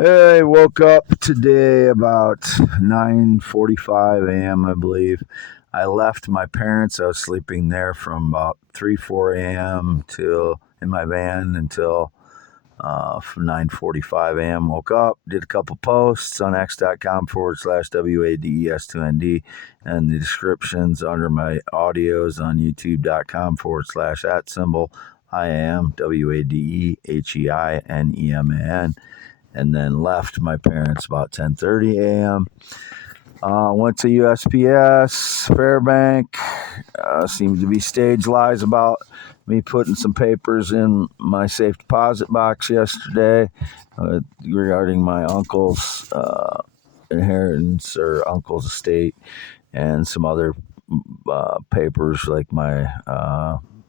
I woke up today about 9:45 a.m., I believe. I left my parents. I was sleeping there from about 3, 4 a.m. till in my van until from 9:45 a.m. Woke up, did a couple posts on x.com/WADES2ND and the descriptions under my audios on youtube.com/@ symbol I am WADEHEINEMAN, and then left my parents about 10:30 a.m. Went to USPS Fairbank. Seemed to be stage lies about me putting some papers in my safe deposit box yesterday regarding my uncle's inheritance or uncle's estate and some other papers like my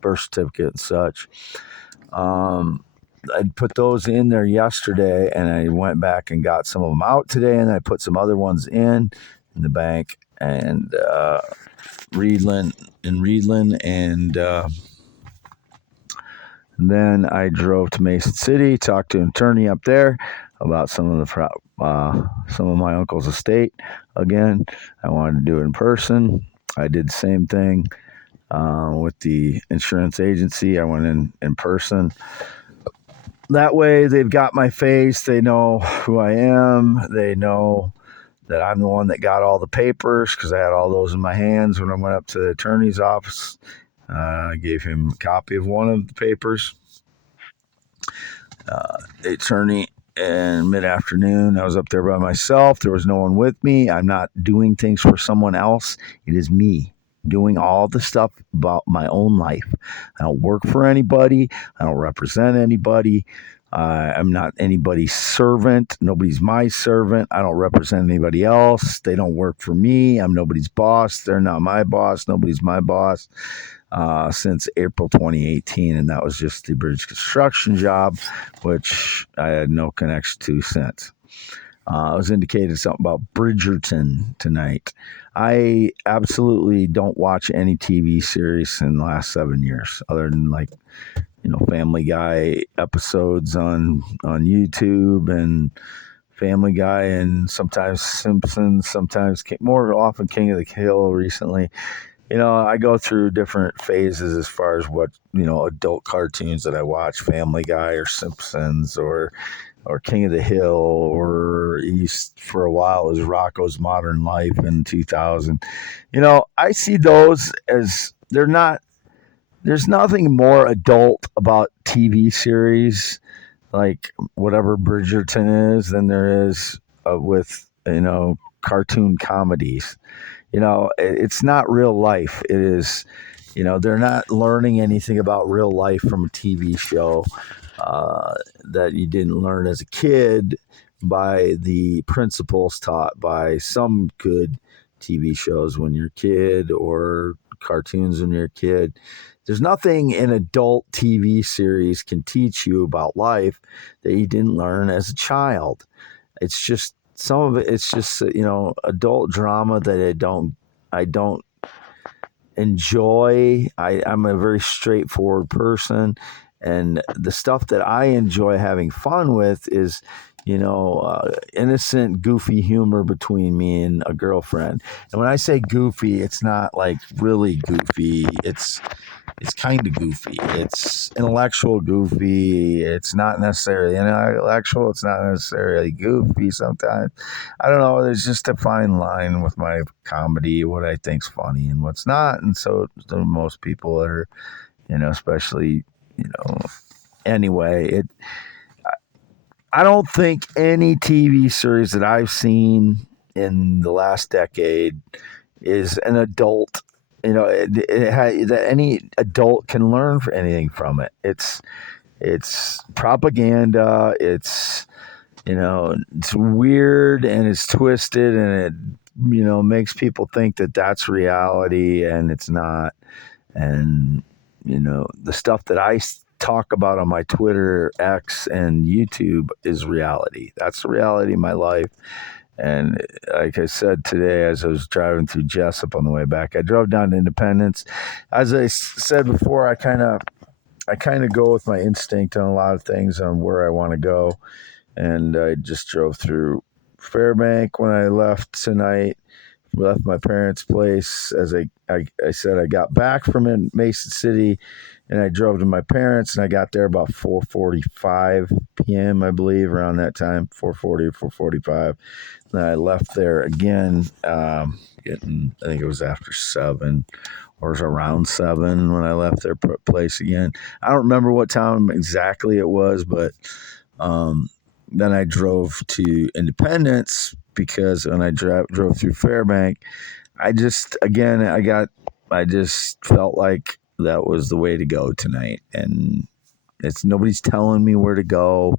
birth certificate and such. I put those in there yesterday, and I went back and got some of them out today, and I put some other ones in the bank and Reedland, and then I drove to Mason City, talked to an attorney up there about some of my uncle's estate. Again, I wanted to do it in person. I did the same thing with the insurance agency. I went in person. That way, they've got my face. They know who I am. They know that I'm the one that got all the papers because I had all those in my hands when I went up to the attorney's office. I gave him a copy of one of the papers. The attorney, in mid-afternoon, I was up there by myself. There was no one with me. I'm not doing things for someone else. It is me doing all the stuff about my own life. I don't work for anybody. I don't represent anybody. I'm not anybody's servant. Nobody's my servant. I don't represent anybody else. They don't work for me. I'm nobody's boss. They're not my boss. Nobody's my boss since April 2018. And that was just the bridge construction job, which I had no connection to since. I was indicated something about Bridgerton tonight. I absolutely don't watch any TV series in the last 7 years, other than Family Guy episodes on YouTube and Family Guy and sometimes Simpsons, sometimes more often King of the Hill recently. I go through different phases as far as what, adult cartoons that I watch, Family Guy or Simpsons or King of the Hill, or for a while it was Rocko's Modern Life in 2000. I see those as there's nothing more adult about TV series like whatever Bridgerton is than there is with, cartoon comedies. It's not real life. It is, they're not learning anything about real life from a TV show that you didn't learn as a kid by the principles taught by some good TV shows when you're a kid or cartoons when you're a kid. There's nothing an adult TV series can teach you about life that you didn't learn as a child. It's just some of it. It's just adult drama that I don't enjoy. I'm a very straightforward person, and the stuff that I enjoy having fun with is innocent, goofy humor between me and a girlfriend. And when I say goofy, it's not like really goofy. It's kind of goofy. It's intellectual goofy. It's not necessarily intellectual. It's not necessarily goofy sometimes. I don't know. There's just a fine line with my comedy, what I think's funny and what's not. And so most people are, especially, anyway, I don't think any TV series that I've seen in the last decade is an adult. That any adult can learn anything from it. It's propaganda. It's weird and it's twisted and it makes people think that that's reality and it's not. And the stuff that I talk about on my Twitter, X, and YouTube is reality. That's the reality of my life. And like I said today, as I was driving through Jessup on the way back, I drove down to Independence. As I said before, I kind of go with my instinct on a lot of things on where I want to go. And I just drove through Fairbank when I left tonight. Left my parents' place as I said I got back from in Mason City, and I drove to my parents, and I got there about 4:45 p.m. I believe, around that time, 4:40 or 4:45. Then I left there again, getting, I think it was after 7 or it was around 7 when I left their place again. I don't remember what time exactly it was, but um, then I drove to Independence because when I drove through Fairbank, I just, again, I just felt like that was the way to go tonight. And it's, nobody's telling me where to go.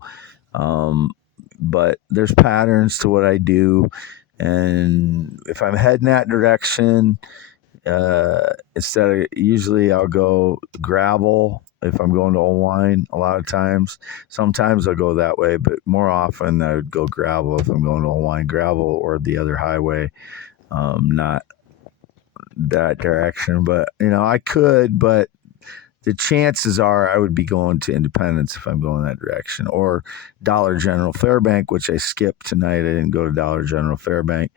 Um, but there's patterns to what I do. And if I'm heading that direction, instead of, usually I'll go gravel if I'm going to Old Wine a lot of times. Sometimes I'll go that way, but more often I would go gravel if I'm going to Old Wine, gravel or the other highway, not that direction. But, I could, but the chances are I would be going to Independence if I'm going that direction, or Dollar General Fairbank, which I skipped tonight. I didn't go to Dollar General Fairbank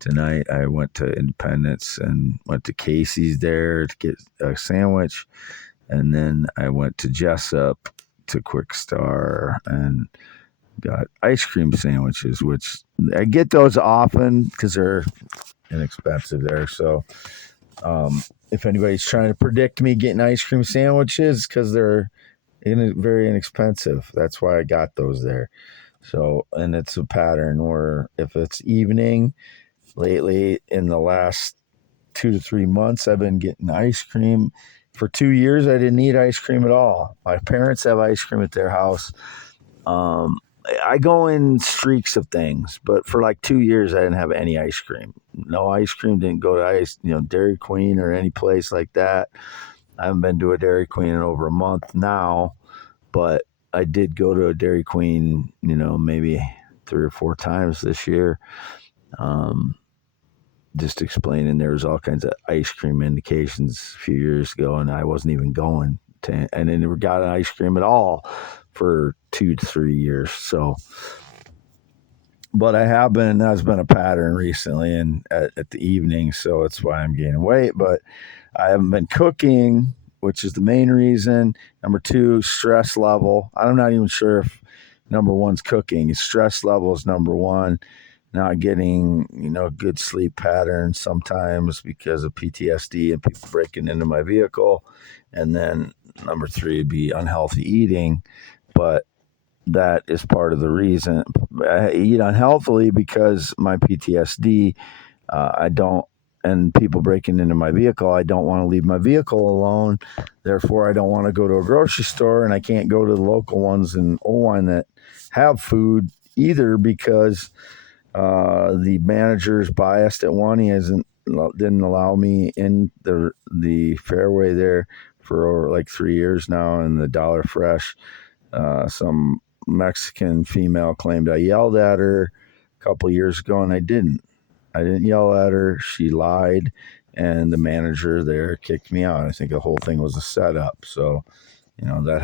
tonight. I went to Independence and went to Casey's there to get a sandwich. And then I went to Jessup to Quick Star and got ice cream sandwiches, which I get those often because they're inexpensive there. So, if anybody's trying to predict me getting ice cream sandwiches, because they're very inexpensive, that's why I got those there. So, and it's a pattern where if it's evening, lately in the last 2 to 3 months, I've been getting ice cream. For 2 years, I didn't eat ice cream at all. My parents have ice cream at their house. I go in streaks of things, but for like 2 years, I didn't have any ice cream. No ice cream, didn't go to Dairy Queen or any place like that. I haven't been to a Dairy Queen in over a month now, but I did go to a Dairy Queen, maybe 3 or 4 times this year. Just explaining there was all kinds of ice cream indications a few years ago, and I wasn't even going to, and I never got an ice cream at all for 2 to 3 years. So, but I have been, that's been a pattern recently and at the evening. So that's why I'm gaining weight, but I haven't been cooking, which is the main reason. Number 2, stress level. I'm not even sure if number 1's cooking. Stress level is number 1. Not getting, good sleep patterns sometimes because of PTSD and people breaking into my vehicle. And then number 3 would be unhealthy eating. But that is part of the reason. I eat unhealthily because my PTSD, and people breaking into my vehicle, I don't want to leave my vehicle alone. Therefore, I don't want to go to a grocery store, and I can't go to the local ones in Old Wine that have food either because the manager's biased at one. He didn't allow me in the fairway there for over like 3 years now. And the Dollar Fresh, some Mexican female claimed I yelled at her a couple years ago, and I didn't. I didn't yell at her. She lied, and the manager there kicked me out. I think the whole thing was a setup. So, that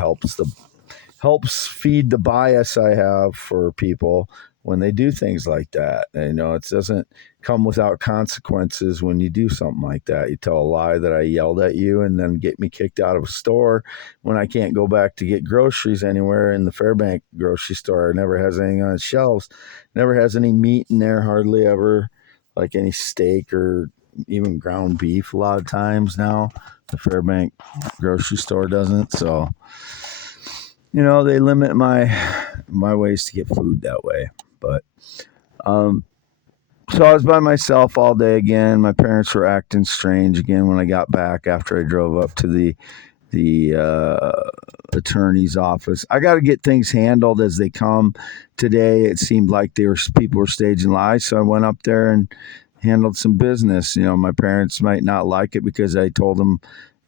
helps feed the bias I have for people when they do things like that. And, it doesn't come without consequences when you do something like that. You tell a lie that I yelled at you and then get me kicked out of a store when I can't go back to get groceries anywhere. In the Fairbank grocery store, it never has anything on its shelves, never has any meat in there, hardly ever, like any steak or even ground beef a lot of times now. The Fairbank grocery store doesn't. So, they limit my ways to get food that way. But so I was by myself all day again. My parents were acting strange again when I got back after I drove up to the attorney's office. I got to get things handled as they come. Today it seemed like people were staging lies, so I went up there and handled some business. My parents might not like it because I told them,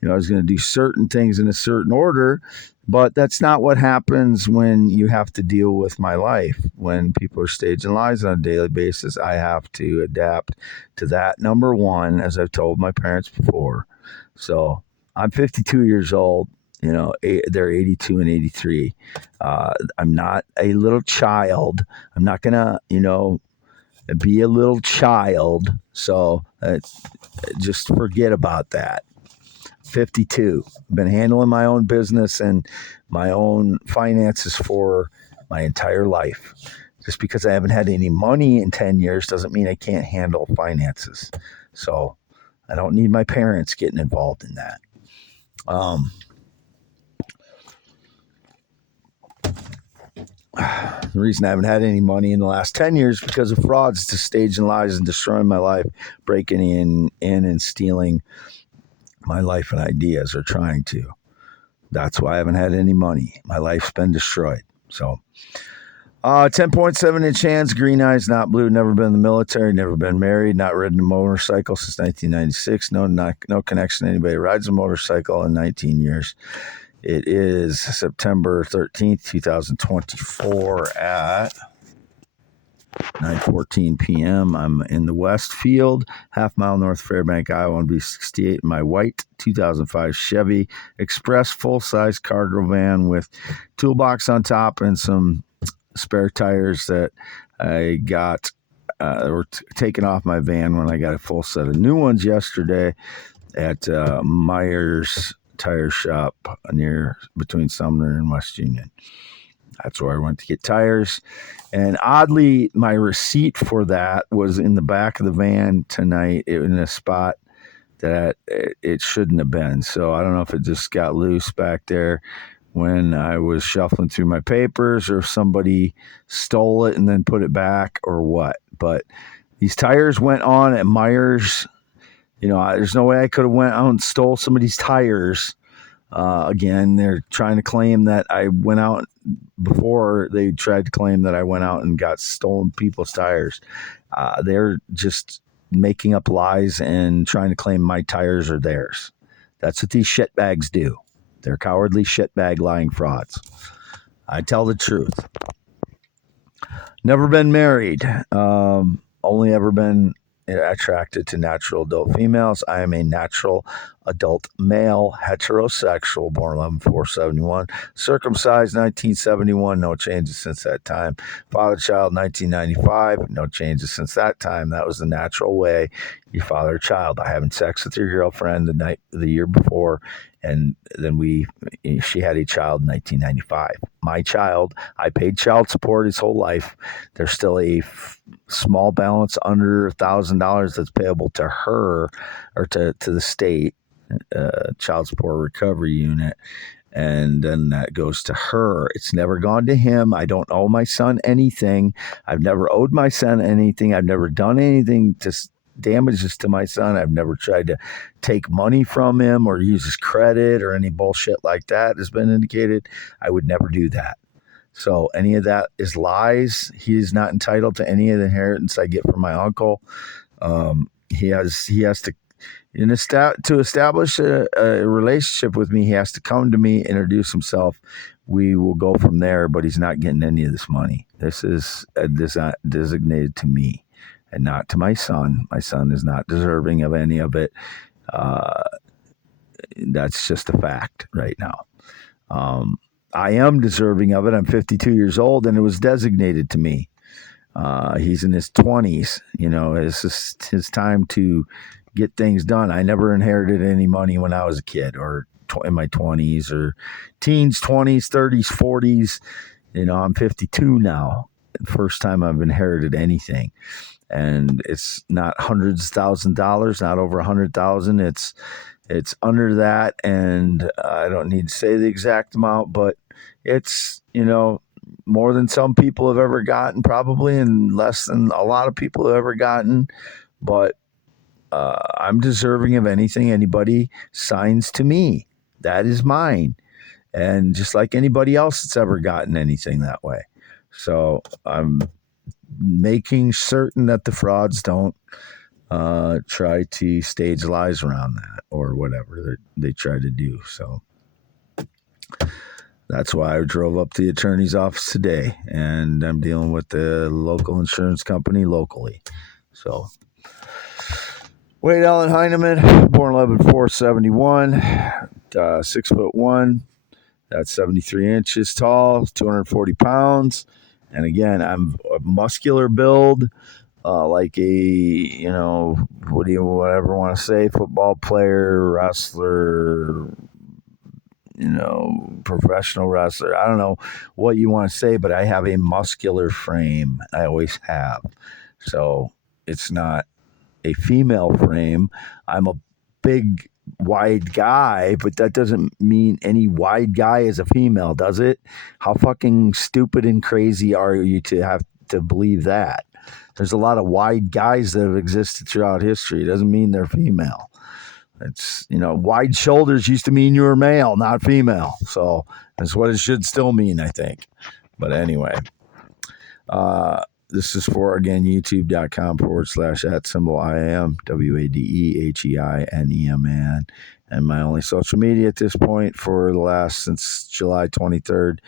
I was going to do certain things in a certain order. But that's not what happens when you have to deal with my life. When people are staging lies on a daily basis, I have to adapt to that. Number 1, as I've told my parents before. So I'm 52 years old. they're 82 and 83. I'm not a little child. I'm not going to, be a little child. So just forget about that. 52. Been handling my own business and my own finances for my entire life. Just because I haven't had any money in 10 years doesn't mean I can't handle finances. So I don't need my parents getting involved in that. The reason I haven't had any money in the last 10 years because of frauds to staging lies and destroying my life, breaking in and stealing my life and ideas, or trying to. That's why I haven't had any money. My life's been destroyed. So 10.7 inch hands, green eyes, not blue, never been in the military, never been married, not ridden a motorcycle since 1996. No connection to anybody who rides a motorcycle in 19 years. It is September 13th, 2024 at 9:14 p.m. I'm in the West Field, half mile north Fairbank, Iowa, on B68 in my white 2005 Chevy Express full-size cargo van with toolbox on top and some spare tires that I got were taken off my van when I got a full set of new ones yesterday at Myers Tire Shop between Sumner and West Union. That's where I went to get tires. And oddly, my receipt for that was in the back of the van tonight in a spot that it shouldn't have been. So I don't know if it just got loose back there when I was shuffling through my papers, or if somebody stole it and then put it back, or what. But these tires went on at Myers. There's no way I could have went out and stole somebody's tires. Again, they're trying to claim that I went out before. They tried to claim that I went out and got stolen people's tires. They're just making up lies and trying to claim my tires are theirs. That's what these shitbags do. They're cowardly shitbag lying frauds. I tell the truth. Never been married. Only ever been attracted to natural adult females. I am a natural adult male, heterosexual, born 11/4/71, circumcised 1971, no changes since that time. Father child 1995, no changes since that time. That was the natural way you father a child. I having sex with your girlfriend the year before, and then she had a child in 1995. My child, I paid child support his whole life. There's still a small balance under $1,000 that's payable to her, or to the state child support recovery unit, and then that goes to her. It's never gone to him. I don't owe my son anything. I've never owed my son anything. I've never done anything to damages to my son. I've never tried to take money from him or use his credit or any bullshit like that has been indicated. I would never do that. So any of that is lies. He is not entitled to any of the inheritance I get from my uncle. He has to establish a relationship with me. He has to come to me, introduce himself. We will go from there, but he's not getting any of this money. This is designated to me and not to my son. My son is not deserving of any of it. That's just a fact right now. I am deserving of it. I'm 52 years old, and it was designated to me. He's in his 20s. It's just his time to get things done. I never inherited any money when I was a kid, or in my 20s, or teens, 20s, 30s, 40s. I'm 52 now. First time I've inherited anything. And it's not hundreds of thousands of dollars, not over 100,000. It's under that, and I don't need to say the exact amount, but it's, more than some people have ever gotten, probably, and less than a lot of people have ever gotten. But I'm deserving of anything anybody signs to me. That is mine. And just like anybody else that's ever gotten anything that way. So I'm making certain that the frauds don't try to stage lies around that, or whatever they try to do. So that's why I drove up to the attorney's office today, and I'm dealing with the local insurance company locally. So Wade Allen Heineman, born 11/4/71, 6'1", That's 73 inches tall, 240 pounds. And again, I'm a muscular build, like a, what do you whatever want to say, football player, wrestler, professional wrestler. I don't know what you want to say, but I have a muscular frame. I always have. So it's not a female frame. I'm a big, wide guy, but that doesn't mean any wide guy is a female, does it? How fucking stupid and crazy are you to have to believe that? There's a lot of wide guys that have existed throughout history. It doesn't mean they're female. It's, wide shoulders used to mean you were male, not female. So that's what it should still mean, I think. But anyway, this is for, again, youtube.com/@IAM WADEHEINEMAN. And my only social media at this point for the last, since July 23rd,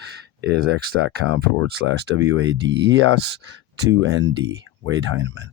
is x.com/WADES2ND, Wade Heineman.